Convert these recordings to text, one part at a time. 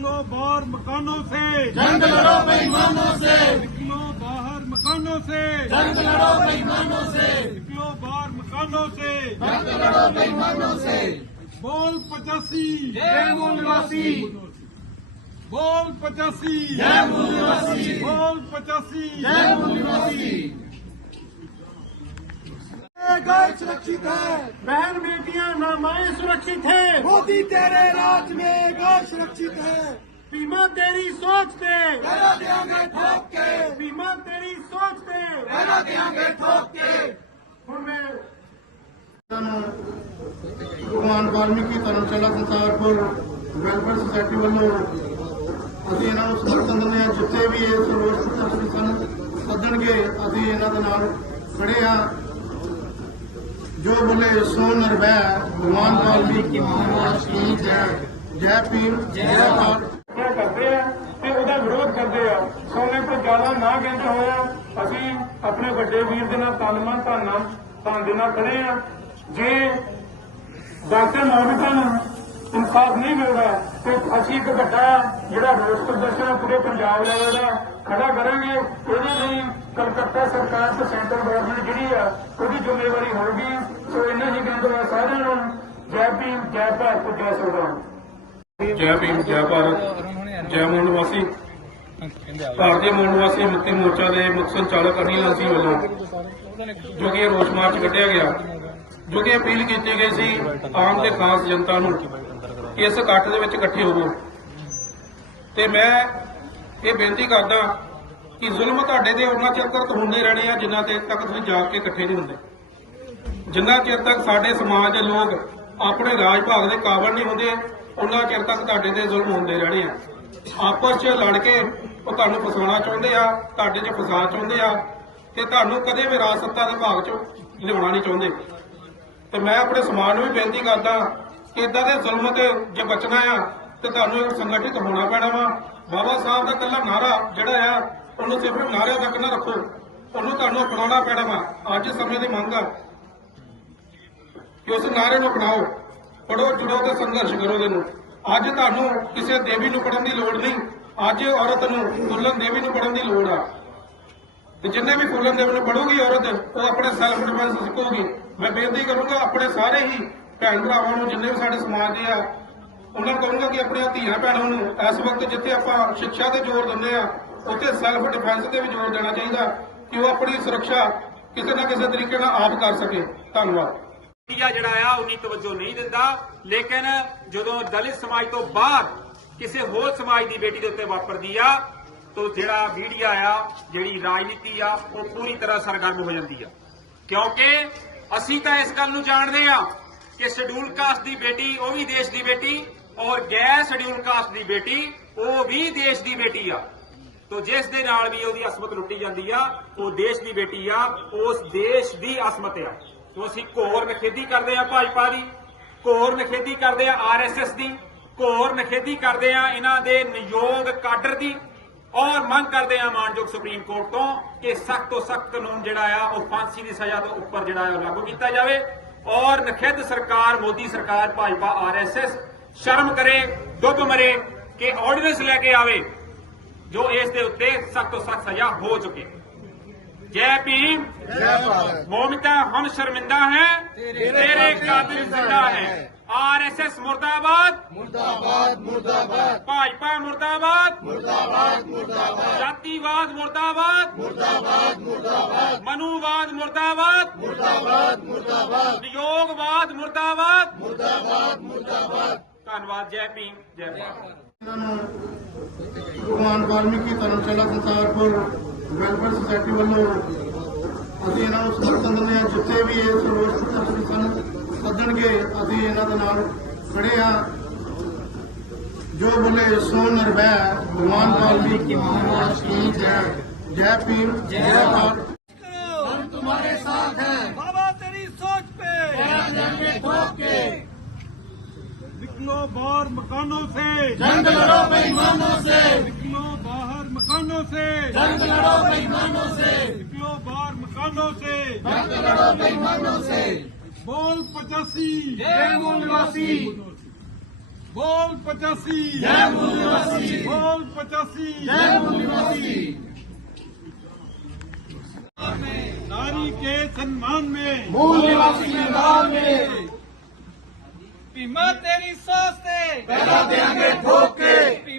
निकलो बाहर मकानों से जंग लड़ो बेईमानों से निकलो बाहर मकानों से जंग लड़ो बेईमानों से निकलो बाहर मकानों से जंग लड़ो बेईमानों से बोल पचासी जय मूल निवासी बोल पचासी जय मूल निवासी बोल पचासी जय मूल निवासी गाय सुरक्षित है बहन बेटियां न माए सुरक्षित है मोदी तेरे राज में गाय सुरक्षित है बीमा तेरी सोच पे करा देंगे ठोक के बीमा तेरी सोच पे करा देंगे ठोक के ਹੁਣ ਮੈਂ ਭਗਵਾਨ ਵਾਲਮੀਕੀ ਧਰਮਸ਼ਾਲਾ ਸੰਸਾਰਪੁਰ ਵੈਲਫੇਅਰ ਸੁਸਾਇਟੀ ਵੱਲੋਂ ਅਸੀਂ ਇਹਨਾਂ ਨੂੰ ਸਮਰਥਨ ਦਿੰਦੇ ਹਾਂ ਜਿੱਥੇ ਵੀ ਇਹ ਸਰਵੋੱਚ ਪ੍ਰਦਰਸ਼ਨ ਸਾਨੂੰ ਸੱਦਣਗੇ ਅਸੀਂ ਇਹਨਾਂ ਦੇ ਨਾਲ ਖੜੇ ਹਾਂ ਜੋ ਬੋਲੇ ਸੋ ਨਿਰਭੈ ਭਗਵਾਨ ਵਾਲਮੀਕੀ ਕੀ ਜੈ ਜੈ ਭੀਮ ਜੈ ਭਾਰਤ। ਕਰਦੇ ਆ ਤੇ ਉਹਦਾ ਵਿਰੋਧ ਕਰਦੇ ਆ। ਸੋਨੇ ਤੋਂ ਜ਼ਿਆਦਾ ਨਾ ਕਹਿੰਦੇ ਹੋਇਆ ਅਸੀਂ ਆਪਣੇ ਵੱਡੇ ਵੀਰ ਦੇ ਨਾਲ ਤਨ ਮਨ ਧਨ ਨਾਲ ਧਨ ਦੇ ਨਾਲ ਖੜੇ ਆ। ਜੇ ਡਾਕਟਰ ਮੋਹਨਤਾ ਨੂੰ ਇਨਸਾਫ ਨਹੀਂ ਮਿਲਦਾ ਤੇ ਅਸੀਂ ਇੱਕ ਵੱਡਾ ਜਿਹੜਾ ਰੋਸ ਪ੍ਰਦਰਸ਼ਨ ਪੂਰੇ ਪੰਜਾਬ ਲੈਵਲ ਦਾ ਖੜਾ ਕਰਾਂਗੇ। ਇਹਦੇ ਲਈ ਕਲਕੱਤਾ ਸਰਕਾਰ ਤੇ ਸੈਂਟਰ ਗਵਰਨਮੈਂਟ ਜਿਹੜੀ ਆ ਉਹਦੀ ਜ਼ਿੰਮੇਵਾਰੀ ਹੋਊਗੀ। ਸੋ ਇਹਨਾਂ ਹੀ ਕਹਿੰਦੇ ਸਾਰਿਆਂ ਨੂੰ। ਜੈ ਭੀਮ, ਜੈ ਭਾਰਤ, ਜੈ ਸੰਗਰਾਮ ਜੈ ਭੀਮ, ਜੈ ਭਾਰਤ। ਜੈ ਮੂਲ ਨਿਵਾਸੀ। ਭਾਰਤੀ ਮੂਲ ਨਿਵਾਸੀ ਮੁਕਤੀ ਮੋਰਚਾ ਦੇ ਮੁੱਖ ਸੰਚਾਲਕ ਅਨਿਲ ਅਸੀਂ ਵੱਲੋਂ, ਜੋ ਕਿ ਰੋਸ ਮਾਰਚ ਕੱਢਿਆ ਗਿਆ, ਜੋ ਕਿ ਅਪੀਲ ਕੀਤੀ ਗਈ ਸੀ ਆਮ ਤੇ ਖਾਸ ਜਨਤਾ ਨੂੰ ਕਿ ਇਸ ਇਕੱਠ ਦੇ ਵਿੱਚ ਇਕੱਠੇ ਹੋਵੋ। ਤੇ ਮੈਂ ਇਹ ਬੇਨਤੀ ਕਰਦਾ ਕਿ ਜ਼ੁਲਮ ਤੁਹਾਡੇ ਤੇ ਉਹਨਾਂ ਚਿਰ ਤੱਕ ਹੁੰਦੇ ਰਹਿਣੇ ਆ ਜਿੰਨਾ ਚਿਰ ਤੱਕ ਤੁਸੀਂ ਜਾਗ ਕੇ ਇਕੱਠੇ ਨਹੀਂ ਹੁੰਦੇ। ਜਿੰਨਾ ਚਿਰ ਤੱਕ ਸਾਡੇ ਸਮਾਜ ਦੇ ਲੋਕ ਆਪਣੇ ਰਾਜ ਭਾਗ ਦੇ ਕਾਬਲ ਨਹੀਂ ਹੁੰਦੇ ਉਹਨਾਂ ਚਿਰ ਤੱਕ ਤੁਹਾਡੇ ਤੇ ਜ਼ੁਲਮ ਹੁੰਦੇ ਰਹਿਣੇ ਆ। ਆਪਸ 'ਚ ਲੜ ਕੇ ਉਹ ਤੁਹਾਨੂੰ ਫਸਾਉਣਾ ਚਾਹੁੰਦੇ ਆ, ਤੁਹਾਡੇ 'ਚ ਫਸਾ ਚਾਹੁੰਦੇ ਆ, ਤੇ ਤੁਹਾਨੂੰ ਕਦੇ ਵੀ ਰਾਜ ਸੱਤਾ ਦੇ ਭਾਗ 'ਚ ਲਿਆਉਣਾ ਨਹੀਂ ਚਾਹੁੰਦੇ। ਤੇ ਮੈਂ ਆਪਣੇ ਸਮਾਜ ਨੂੰ ਵੀ ਬੇਨਤੀ ਕਰਦਾ ਕਿ ਇਦਾਂ ਦੇ ਜ਼ੁਲਮ ਤੇ ਜੇ ਬਚਣਾ ਆ, ਤੇ ਤੁਹਾਨੂੰ ਸੰਗਠਿਤ ਹੋਣਾ ਪੈਣਾ ਵਾ। ਬਾਬਾ ਸਾਹਿਬ ਦਾ ਕੱਲਾ ਨਾਰਾ ਜਿਹੜਾ ਆ, ਉਹਨੂੰ ਸਿਰਫ ਨਾਰਿਆਂ ਤੱਕ ਨਾ ਰੱਖੋ। ਉਹਨੂੰ ਤੁਹਾਨੂੰ ਅਪਣਾਉਣਾ ਪੈਣਾ ਵਾ। ਅੱਜ ਸਮੇਂ ਦੀ ਮੰਗ ਆ। ਕਿ ਉਸ ਨਾਰੇ ਨੂੰ ਅਪਣਾਓ ਪੜੋ ਜੁੜੋ ਤੇ ਸੰਘਰਸ਼ ਕਰੋ ਦੇ ਨੂੰ ਅੱਜ ਤੁਹਾਨੂੰ ਕਿਸੇ ਦੇਵੀ ਨੂੰ ਪੜਨ ਦੀ ਲੋੜ ਨਹੀਂ, ਅੱਜ ਔਰਤ ਨੂੰ ਫੁੱਲਨ ਦੇਵੀ ਨੂੰ ਪੜਨ ਦੀ ਲੋੜ ਆ। ਤੇ ਜਿੰਨੇ ਵੀ ਫੁੱਲਨ ਦੇਵੀ ਨੂੰ ਪੜੂਗੀ ਔਰਤ, ਉਹ ਆਪਣੇ ਸੈਲਫ ਡਿਫੈਂਸ ਸਿੱਖੂਗੀ। ਮੈਂ ਬੇਨਤੀ ਕਰੂੰਗਾ, ਆਪਣੇ ਸਾਰੇ ਹੀ ਭੈਣ ਭਰਾਵਾਂ ਨੂੰ, ਜਿੰਨੇ ਵੀ ਸਾਡੇ ਸਮਾਜ ਦੇ ਆ, ਉਹਨਾਂ ਨੂੰ ਕਹੂੰਗਾ ਕਿ ਆਪਣੀਆਂ ਧੀਆਂ ਭੈਣਾਂ ਨੂੰ ਇਸ ਵਕਤ ਜਿੱਥੇ ਆਪਾਂ ਸਿੱਖਿਆ ਤੇ ਜ਼ੋਰ ਦਿੰਦੇ ਆ, ਉੱਥੇ ਸੈਲਫ ਡਿਫੈਂਸ ਤੇ ਵੀ ਜ਼ੋਰ ਦੇਣਾ ਚਾਹੀਦਾ ਕਿ ਉਹ ਆਪਣੀ ਸੁਰੱਖਿਆ ਕਿਸੇ ਨਾ ਕਿਸੇ ਤਰੀਕੇ ਨਾਲ ਆਪ ਕਰ ਸਕੇ। ਧੰਨਵਾਦ। ਮੀਡੀਆ ਜਿਹੜਾ ਆ, ਉਨੀ ਤਵੱਜੋ ਨਹੀਂ ਦਿੰਦਾ। ਲੇਕਿਨ ਜਦੋਂ ਦਲਿਤ ਸਮਾਜ ਤੋਂ ਬਾਹਰ ਕਿਸੇ ਹੋਰ ਸਮਾਜ ਦੀ ਬੇਟੀ ਦੇ ਉੱਤੇ ਵਾਪਰਦੀ ਆ, ਤਾਂ ਜਿਹੜਾ ਮੀਡੀਆ ਆ, ਜਿਹੜੀ ਰਾਜਨੀਤੀ ਆ, ਉਹ ਪੂਰੀ ਤਰ੍ਹਾਂ ਸਰਗਰਮ ਹੋ ਜਾਂਦੀ ਆ। ਕਿਉਂਕਿ ਅਸੀਂ ਤਾਂ ਇਸ ਗੱਲ ਨੂੰ ਜਾਣਦੇ ਆ ਕਿ ਸ਼ਡਿਊਲ ਕਾਸਟ ਦੀ ਬੇਟੀ, ਉਹ ਵੀ ਦੇਸ਼ ਦੀ ਬੇਟੀ, ਔਰ ਗੈਰ ਸ਼ਡਿਊਲ ਕਾਸਟ ਦੀ ਬੇਟੀ, ਉਹ ਵੀ ਦੇਸ਼ ਦੀ ਬੇਟੀ ਆ। ਤੋ ਜਿਸ ਦੇ ਨਾਲ ਵੀ ਉਹਦੀ ਅਸਮਤ ਲੁੱਟੀ ਜਾਂਦੀ ਆ, ਉਹ ਦੇਸ਼ ਦੀ ਬੇਟੀ ਆ, ਉਸ ਦੇਸ਼ ਦੀ ਅਸਮਤ ਆ। ਤੋ ਅਸੀਂ ਘੋਰ ਨਖੇਦੀ ਕਰਦੇ ਆ ਭਾਜਪਾ ਦੀ, ਘੋਰ ਨਖੇਦੀ ਕਰਦੇ ਆ ਆਰਐਸਐਸ ਦੀ, ਘੋਰ ਨਖੇਦੀ ਕਰਦੇ ਆ ਇਹਨਾਂ ਦੇ ਨਿਯੋਗ ਕਾਡਰ ਦੀ ਔਰ ਮੰਗ ਕਰਦੇ ਆ ਮਾਨਯੋਗ ਸੁਪਰੀਮ ਕੋਰਟ ਤੋਂ ਕਿ ਸਖਤ ਤੋਂ ਸਖਤ ਕਾਨੂੰਨ ਜਿਹੜਾ ਆ, ਉਹ ਫਾਂਸੀ ਦੀ ਸਜ਼ਾ ਤੋਂ ਉੱਪਰ ਜਿਹੜਾ ਆ, ਉਹ ਲਾਗੂ ਕੀਤਾ ਜਾਵੇ ਔਰ ਨਖਿੱਧ ਸਰਕਾਰ, ਮੋਦੀ ਸਰਕਾਰ, ਭਾਜਪਾ ਆਰਐਸਐਸ ਸ਼ਰਮ ਕਰੇ, ਡੁੱਬ ਮਰੇ ਕਿ ਆਰਡੀਨੈਂਸ ਲੈ ਕੇ ਆਵੇ ਜੋ ਇਸ ਦੇ ਉੱਤੇ ਸਖਤ ਤੋਂ ਸਖਤ ਸਜ਼ਾ ਹੋ ਚੁੱਕੀ جے بھیم۔ مومتا ہم شرمندہ ہیں۔ تیرے قاتل زندہ ہیں۔ آر ایس ایس مرد آباد مرد آباد بھاجپا مرد آباد جاتی واد مرد آباد منو واد مرد آباد نیوگ واد مرد آباد ਧੰਨਵਾਦ ਜੈ ਭੀਮ ਜੈ ਭਾਰਤ ਇਹਨਾਂ ਨੂੰ ਭਗਵਾਨ ਵਾਲਮੀਕੀ ਵੈਲਫੇਅਰ ਸੁਸਾਇਟੀ ਵੱਲੋਂ ਅਸੀਂ ਇਹਨਾਂ ਨੂੰ ਸਮਰਥਨ ਦਿੰਦੇ ਹਾਂ ਜਿੱਥੇ ਵੀ ਇਹ ਸਰਵੋੱਚ ਪ੍ਰਦਰਸ਼ਨ ਸਾਨੂੰ ਸੱਦਣਗੇ ਅਸੀਂ ਇਹਨਾਂ ਦੇ ਨਾਲ ਖੜੇ ਹਾਂ ਜੋ ਬੋਲੇ ਸੋ ਨਿਰਭੈ ਭਗਵਾਨ ਵਾਲਮੀਕੀ ਮਹਾਰਾਜ ਕੀ ਜੈ ਜੈ ਭੀਮ ਜੈ ਭਾਰਤ हम तुम्हारे साथ हैं बाबा तेरी सोच पे करा देंगे ठोक के निकलो बाहर मकानों से जंग लड़ो बेईमानों से निकलो बाहर مکانوں سے۔ جنگ لڑو بےمانوں سے۔ نکلو باہر مکانوں سے جنگ لڑو بےمانوں سے بول پچاسی۔ جے مول نواسی بول پچاسی۔ جے مول نواسی بول پچاسی۔ جے مول نواسی ناری کے سنمان میں۔ مول نواسی میدان میں۔ تیری سوستے پیدا دیں گے ٹھوک کے۔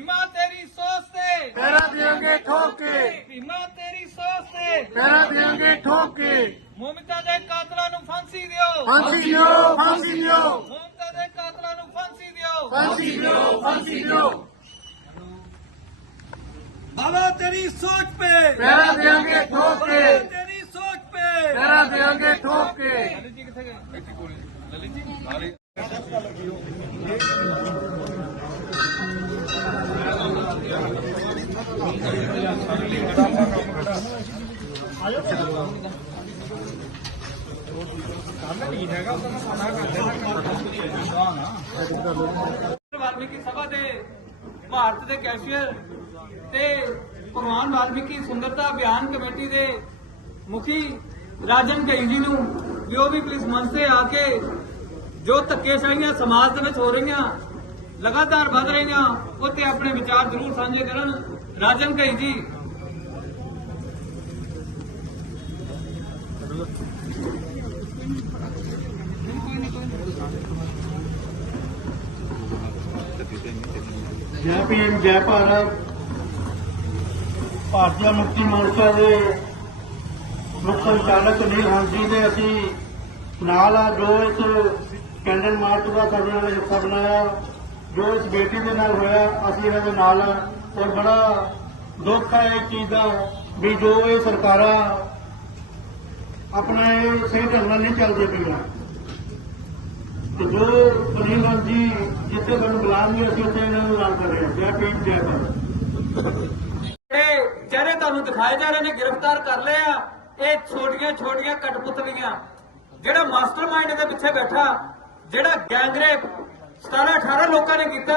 ਠੋਕ ਕੇ। ਭੀਮਾ ਤੇਰੀ ਸੋਚ ਤੇ। ਪੈਰਾ ਦੇਾਂਗੇ ਠੋਕ ਕੇ। ਮਮਤਾ ਦੇ ਕਾਤਲਾਂ ਨੂੰ ਫਾਂਸੀ ਦਿਓ। ਫਾਂਸੀ ਦਿਓ ਫਾਂਸੀ ਦਿਓ। ਮਮਤਾ ਦੇ ਕਾਤਲਾਂ ਨੂੰ ਫਾਂਸੀ ਦਿਓ। ਫਾਂਸੀ ਦਿਓ ਫਾਂਸੀ ਦਿਓ। ਬਾਬਾ ਤੇਰੀ ਸੋਚ पे ਪੈਰਾ ਦੇਾਂਗੇ ਠੋਕ ਕੇ। ਤੇਰੀ ਸੋਚ पे ਪੈਰਾ ਦੇਾਂਗੇ ਠੋਕ ਕੇ। ਲਲਿਤ ਜੀ ਕਿੱਥੇ ਗਏ? ਲਲਿਤ ਜੀ ਵਾਲਮੀਕੀ ਸਭਾ ਦੇ ਭਾਰਤ ਦੇ ਕੈਸ਼ੀਅਰ ਤੇ ਭਗਵਾਨ ਵਾਲਮੀਕੀ ਸੁੰਦਰਤਾ ਅਭਿਆਨ ਕਮੇਟੀ ਦੇ ਮੁਖੀ ਰਾਜਨ ਕਈ ਜੀ ਨੂੰ ਵੀ ਉਹ ਵੀ ਪੁਲਿਸ ਮੰਚ ਤੇ ਆ ਕੇ ਜੋ ਧੱਕੇਸ਼ਾਹੀਆਂ ਸਮਾਜ ਦੇ ਵਿੱਚ ਹੋ ਰਹੀਆਂ, ਲਗਾਤਾਰ ਵੱਧ ਰਹੀਆਂ ਉਹ ਤੇ ਆਪਣੇ ਵਿਚਾਰ ਜ਼ਰੂਰ ਸਾਂਝੇ ਕਰਨ। ਰਾਜਨ ਕਈ ਜੀ। ਜੈ ਭੀਮ, ਜੈ ਭਾਰਤ। ਭਾਰਤੀ ਮੁਕਤੀ ਮੋਰਚਾ ਦੇ ਮੁੱਖ ਸੰਚਾਲਕ ਨੀਲ ਜੀ ਦੇ ਅਸੀਂ ਨਾਲ ਆ ਜੋ ਇਸ ਕੈਂਡਲ ਮਾਰਚ ਦਾ ਸਾਡੇ ਨਾਲ ਹਿੱਸਾ ਬਣਾਇਆ ਜੋ ਇਸ ਬੇਟੀ ਦੇ ਨਾਲ ਹੋਇਆ, ਅਸੀਂ ਇਹਨਾਂ ਦੇ ਨਾਲ ਔਰ ਬੜਾ ਦੁੱਖ ਹੈ ਇਸ ਚੀਜ਼ ਦਾ ਵੀ ਜੋ ਇਹ ਸਰਕਾਰਾਂ ਆਪਣਾ ਇਹ ਸਹੀ ਢੰਗ ਨਾਲ ਨਹੀਂ ਚੱਲਦੇ ਪਈਆਂ। ਤੇ ਜੋ ਨੀਲ ਹਾਂਜੀ ਜਿੱਥੇ ਸਾਨੂੰ ਬੁਲਾਉਣਗੇ ਅਸੀਂ ਉੱਥੇ ਇਹਨਾਂ ਨੂੰ ਨਾਲ ਕਰ ਰਹੇ ਹਾਂ ਜੈ ਭੀਮ, ਜੈ ਭਾਰਤ। ਜਿਹੜੇ ਚਿਹਰੇ ਤੁਹਾਨੂੰ ਦਿਖਾਏ ਜਾ ਰਹੇ ਨੇ, ਗ੍ਰਿਫਤਾਰ ਕਰ ਲਏ ਆ, ਇਹ ਛੋਟੀਆਂ ਛੋਟੀਆਂ ਕਟਪੁਤਲੀਆਂ ਜਿਹੜਾ ਮਾਸਟਰਮਾਈਂਡ ਦੇ ਪਿੱਛੇ ਬੈਠਾ ਜਿਹੜਾ ਗੈਂਗਰੇਪ 17 18 ਲੋਕਾਂ ਨੇ ਕੀਤਾ,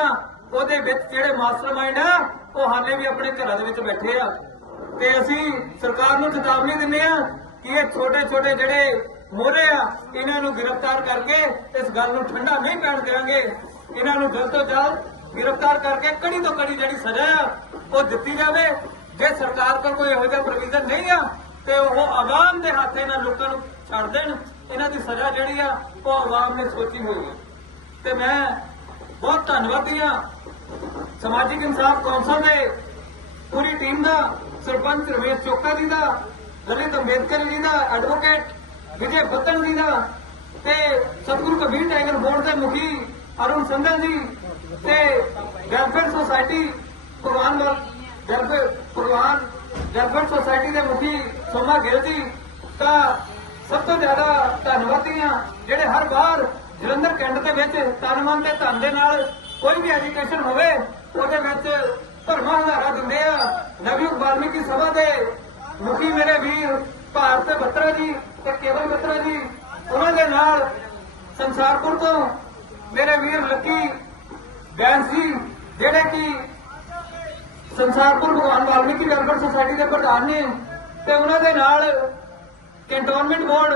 ਉਹਦੇ ਵਿੱਚ ਜਿਹੜੇ ਮਾਸਟਰਮਾਈਂਡ ਆ, ਉਹ ਹਾਲੇ ਵੀ ਆਪਣੇ ਘਰਾਂ ਦੇ ਵਿੱਚ ਬੈਠੇ ਆ। ਤੇ ਅਸੀਂ ਸਰਕਾਰ ਨੂੰ ਚੇਤਾਵਨੀ ਦਿੰਦੇ ਆ ਕਿ ਇਹ ਛੋਟੇ ਛੋਟੇ ਜਿਹੜੇ ਮੋਹਰੇ ਆ, ਇਹਨਾਂ ਨੂੰ ਗ੍ਰਿਫਤਾਰ ਕਰਕੇ ਇਸ ਗੱਲ ਨੂੰ ਠੰਡਾ ਨਹੀਂ ਪੈਣ ਦੇਵਾਂਗੇ। ਇਹਨਾਂ ਨੂੰ ਜਲਦ ਤੋਂ ਜਲਦ ਗ੍ਰਿਫਤਾਰ ਕਰਕੇ ਕੜੀ ਤੋਂ ਕੜੀ ਜਿਹੜੀ ਸਜ਼ਾ ਆ, ਉਹ ਦਿੱਤੀ ਜਾਵੇ। ਜੇ ਸਰਕਾਰ ਕੋਲ ਕੋਈ ਇਹੋ ਜਿਹਾ ਪ੍ਰੋਵੀਜ਼ਨ ਨਹੀਂ ਆ, ਤੇ ਉਹ ਆਵਾਮ ਦੇ ਹੱਥ ਇਹਨਾਂ ਲੋਕਾਂ ਨੂੰ ਛੱਡ ਦੇਣ। ਇਹਨਾਂ ਦੀ ਸਜ਼ਾ ਜਿਹੜੀ ਆ ਉਹ ਆਵਾਮ ਨੇ ਹੋਈ ਤੇ ਮੈਂ ਬਹੁਤ ਧੰਨਵਾਦੀ ਹਾਂ। ਸਮਾਜਿਕ ਇਨਸਾਫ ਕੌਂਸਲ ਦੇ ਪੂਰੀ ਟੀਮ ਦਾ, ਸਰਪੰਚ ਰਮੇਸ਼ ਚੋਕਾ ਜੀ ਦਾ ਲਲਿਤ ਅੰਬੇਦਕਰ ਜੀ ਦਾ ਐਡਵੋਕੇਟ ਵਿਜੇ ਬੱਤਨ ਜੀ ਦਾ ਤੇ ਸਤਿਗੁਰੂ ਕਬੀਰ ਟਾਈਗਰ ਬੋਰਡ ਦੇ ਮੁਖੀ ਅਰੁਣ ਸੰਧਲ ਜੀ ਤੇ ਵੈਲਫੇਅਰ ਸੁਸਾਇਟੀ ਭਗਵਾਨ ਵੈਲਫੇਅਰ ਭਗਵਾਨ ਵੈਲਫੇਅਰ ਸੁਸਾਇਟੀ ਦੇ ਮੁਖੀ ਸੋਮਾ ਗਿੱਲ ਜੀ ਦਾ ਸਭ ਤੋਂ ਜ਼ਿਆਦਾ ਧੰਨਵਾਦੀ ਹਾਂ ਜਿਹੜੇ ਹਰ ਵਾਰ ਜਲੰਧਰ ਕੈਂਟ ਦੇ ਵਿੱਚ ਤਨ ਤੇ ਧਨ ਦੇ ਨਾਲ ਕੋਈ ਵੀ ਐਜੂਕੇਸ਼ਨ ਹੋਵੇ, ਉਹਦੇ ਵਿੱਚ ਧਰਮਾਂ ਹਜ਼ਾਰਾ ਦਿੰਦੇ ਆ। ਨਵਯੁਗ ਵਾਲਮੀਕੀ ਸਭਾ ਦੇ ਮੁਖੀ ਮੇਰੇ ਵੀਰ ਭਾਰਤ ਬੱਤਰਾ ਜੀ ਤੇ ਕੇਵਲ ਬੱਤਰਾ ਜੀ, ਉਹਨਾਂ ਦੇ ਨਾਲ ਸੰਸਾਰਪੁਰ ਤੋਂ ਮੇਰੇ ਵੀਰ ਲੱਕੀ ਬੈਂਸ ਜੀ, ਜਿਹੜੇ ਕਿ ਸੰਸਾਰਪੁਰ ਭਗਵਾਨ ਵਾਲਮੀਕੀ ਵੈਲਫੇਅਰ ਸੁਸਾਇਟੀ ਦੇ ਪ੍ਰਧਾਨ ਨੇ, ਤੇ ਉਹਨਾਂ ਦੇ ਨਾਲ ਕੈਂਟੋਨਮੈਂਟ ਬੋਰਡ